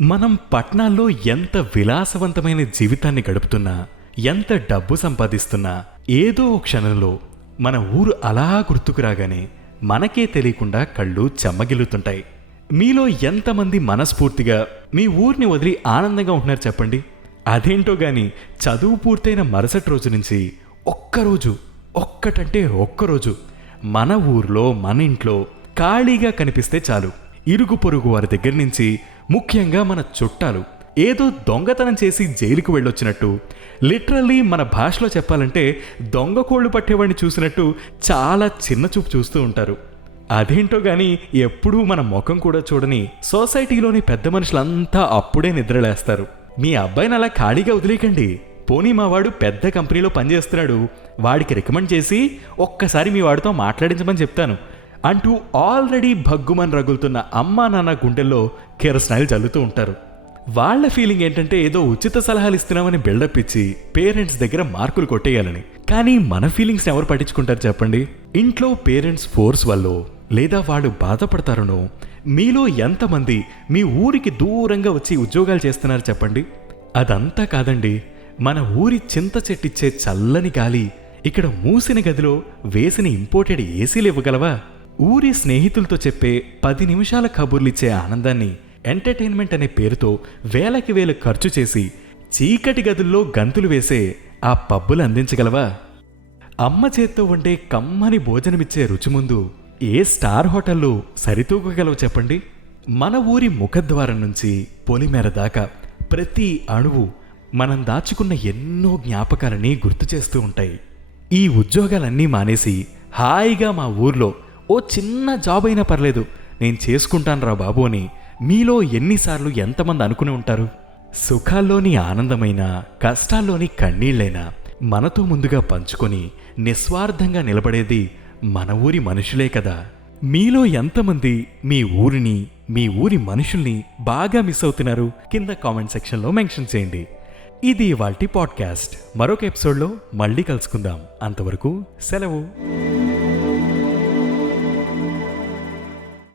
మనం పట్నాల్లో ఎంత విలాసవంతమైన జీవితాన్ని గడుపుతున్నా, ఎంత డబ్బు సంపాదిస్తున్నా, ఏదో ఓ క్షణంలో మన ఊరు అలా గుర్తుకు రాగానే మనకే తెలియకుండా కళ్ళు చెమ్మగిల్లుతుంటాయి. మీలో ఎంతమంది మనస్ఫూర్తిగా మీ ఊరిని వదిలి ఆనందంగా ఉంటున్నారు చెప్పండి? అదేంటో గాని చదువు పూర్తయిన మరుసటి రోజు నుంచి ఒక్కరోజు మన ఊర్లో మన ఇంట్లో ఖాళీగా కనిపిస్తే చాలు, ఇరుగు పొరుగు వారి దగ్గర నుంచి, ముఖ్యంగా మన చుట్టాలు ఏదో దొంగతనం చేసి జైలుకు వెళ్ళొచ్చినట్టు, లిటరల్లీ మన భాషలో చెప్పాలంటే దొంగ కోళ్లు పట్టేవాడిని చూసినట్టు చాలా చిన్న చూపు చూస్తూ ఉంటారు. అదేంటో గాని ఎప్పుడూ మన ముఖం కూడా చూడని సొసైటీలోని పెద్ద మనుషులంతా అప్పుడే నిద్రలేస్తారు. మీ అబ్బాయిని అలా ఖాళీగా వదిలేకండి, పోనీ మా వాడు పెద్ద కంపెనీలో పనిచేస్తున్నాడు, వాడికి రికమెండ్ చేసి ఒక్కసారి మీ వాడితో మాట్లాడించమని చెప్తాను అంటూ ఆల్రెడీ భగ్గుమని రగులుతున్న అమ్మా నాన్న గుండెల్లో కిరసనాయిలు చల్లుతూ ఉంటారు. వాళ్ళ ఫీలింగ్ ఏంటంటే ఏదో ఉచిత సలహాలు ఇస్తున్నామని బిల్డప్ ఇచ్చి పేరెంట్స్ దగ్గర మార్కులు కొట్టేయాలని. కానీ మన ఫీలింగ్స్ ఎవరు పట్టించుకుంటారు చెప్పండి? ఇంట్లో పేరెంట్స్ ఫోర్స్ వల్లో లేదా వాళ్ళు బాధపడతారనో మీలో ఎంతమంది మీ ఊరికి దూరంగా వచ్చి ఉద్యోగాలు చేస్తున్నారు చెప్పండి? అదంతా కాదండి, మన ఊరి చింత చెట్టిచ్చే చల్లని గాలి ఇక్కడ మూసిన గదిలో వేసిన ఇంపోర్టెడ్ ఏసీలు ఇవ్వగలవా? ఊరి స్నేహితులతో చెప్పే 10 నిమిషాల కబుర్లిచ్చే ఆనందాన్ని ఎంటర్టైన్మెంట్ అనే పేరుతో వేలకి వేలు ఖర్చు చేసి చీకటి గదుల్లో గంతులు వేసే ఆ పబ్బులు అందించగలవా? అమ్మ చేత్తో వండే కమ్మని భోజనమిచ్చే రుచి ముందు ఏ స్టార్ హోటల్లో సరితూగగలవు చెప్పండి? మన ఊరి ముఖద్వారం నుంచి పొలిమేర దాకా ప్రతి అణువు మనం దాచుకున్న ఎన్నో జ్ఞాపకాలని గుర్తు చేస్తూ ఉంటాయి. ఈ ఉద్యోగాలన్నీ మానేసి హాయిగా మా ఊర్లో ఓ చిన్న జాబ్ అయినా పర్లేదు, నేను చేసుకుంటానురా బాబు అని మీలో ఎన్నిసార్లు ఎంతమంది అనుకుని ఉంటారు? సుఖాల్లోని ఆనందమైనా కష్టాల్లోని కన్నీళ్లైనా మనతో ముందుగా పంచుకొని నిస్వార్థంగా నిలబడేది మన ఊరి మనుషులే కదా. మీలో ఎంతమంది మీ ఊరిని, మీ ఊరి మనుషుల్ని బాగా మిస్ అవుతున్నారు? కింద కామెంట్ సెక్షన్లో మెన్షన్ చేయండి. ఇది ఇవాల్టి పాడ్కాస్ట్. మరొక ఎపిసోడ్లో మళ్ళీ కలుసుకుందాం. అంతవరకు సెలవు.